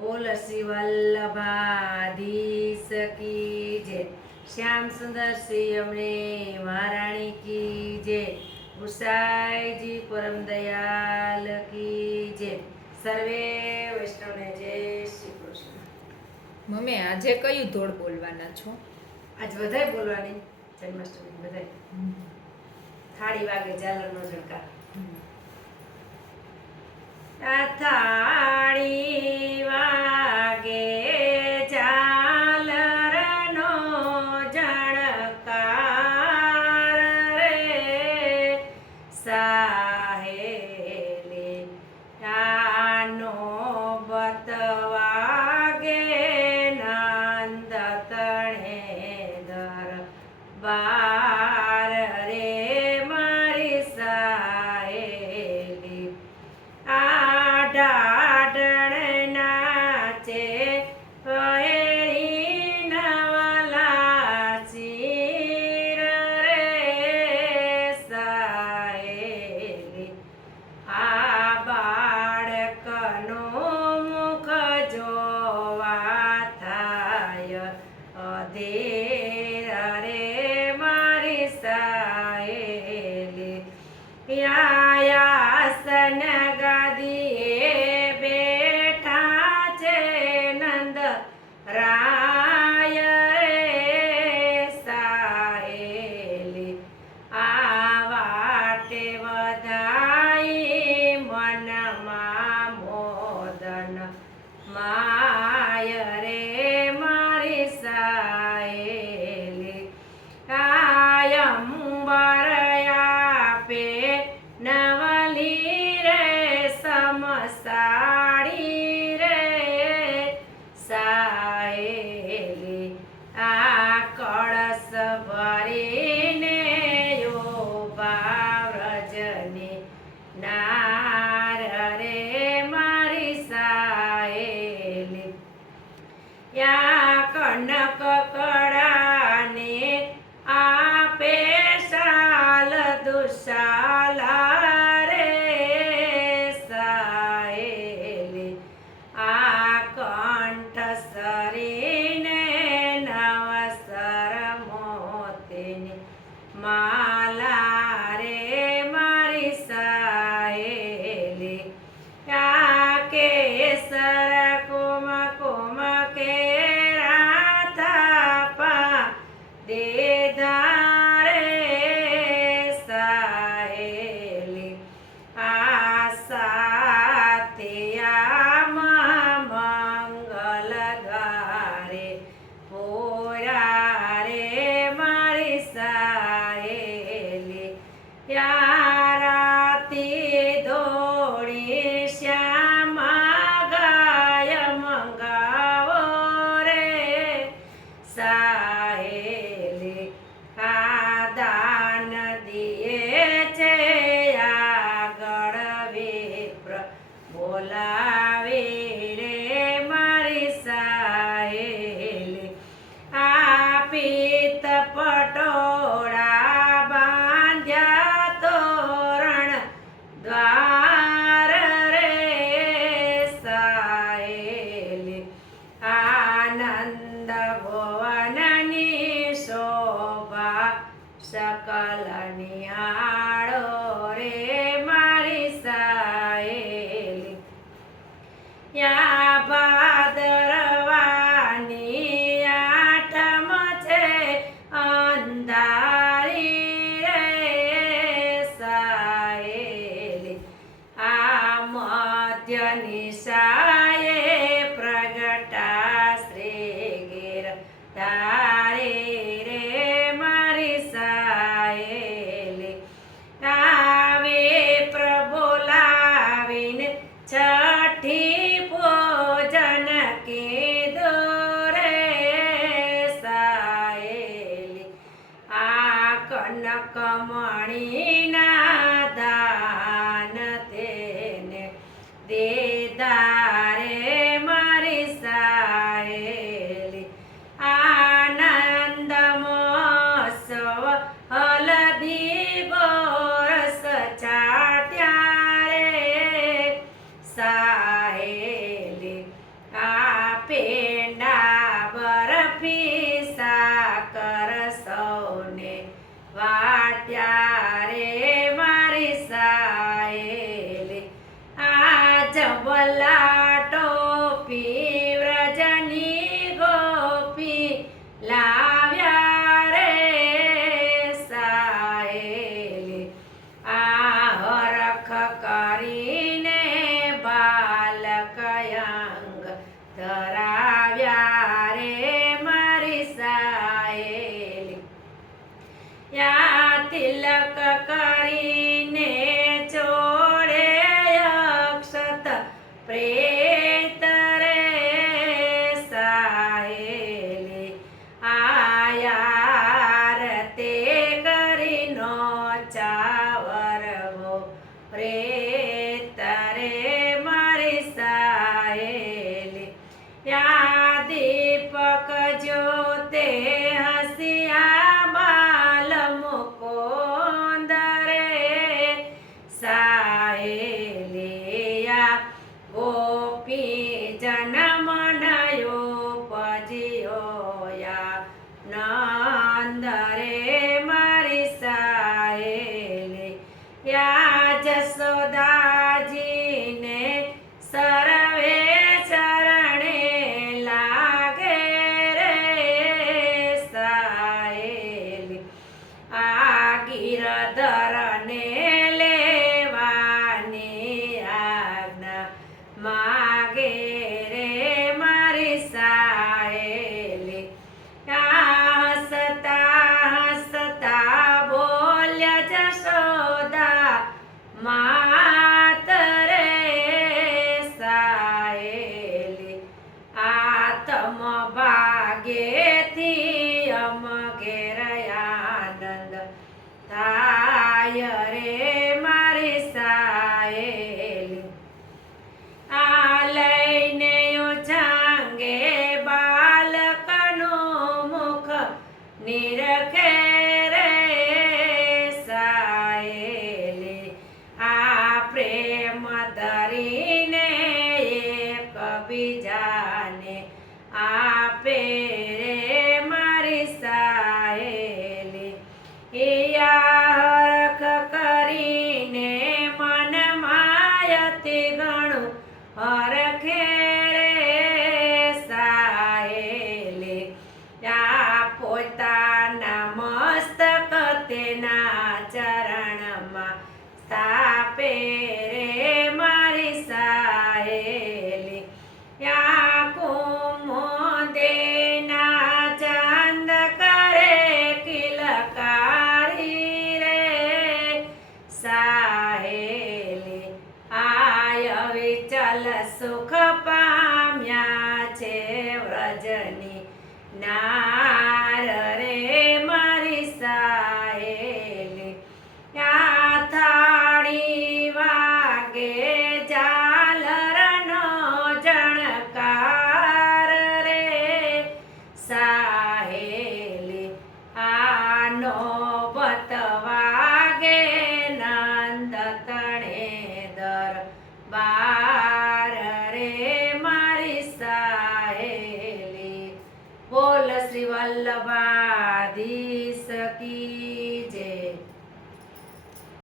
બોલ શિવલ્લભાધીશ કી જય. શ્યામ સુંદર શ્રી અમને મહારાણી કી જય. ગુસાઈજી પરમ દયાલ કી જય. સર્વે વૈષ્ણવને જય શ્રી કૃષ્ણ. મમ્મી આજે કયું ધોળ બોલવાના છો? આજ વધારે બોલવાની. જન્માષ્ટમી વધારે થાળી વાગે ઝાલરનો ઝણકાર અથાળી વાગે ઝાલરનો જણકાર રે. સાહેલી આનો બતવાગે નંદ તણે દર બા Yeah. graça. Oh. નિહાળો રે મારી સાયેલી. યા ભાદરવાની આઠમ છે અંધારી રે આ મધ્ય તારે મારી સાહેલી આનંદ મોસવ હલદી બોરસ ચાટ્યારે સાહેલી આપે યા સાહેલી યા બીજાને આપે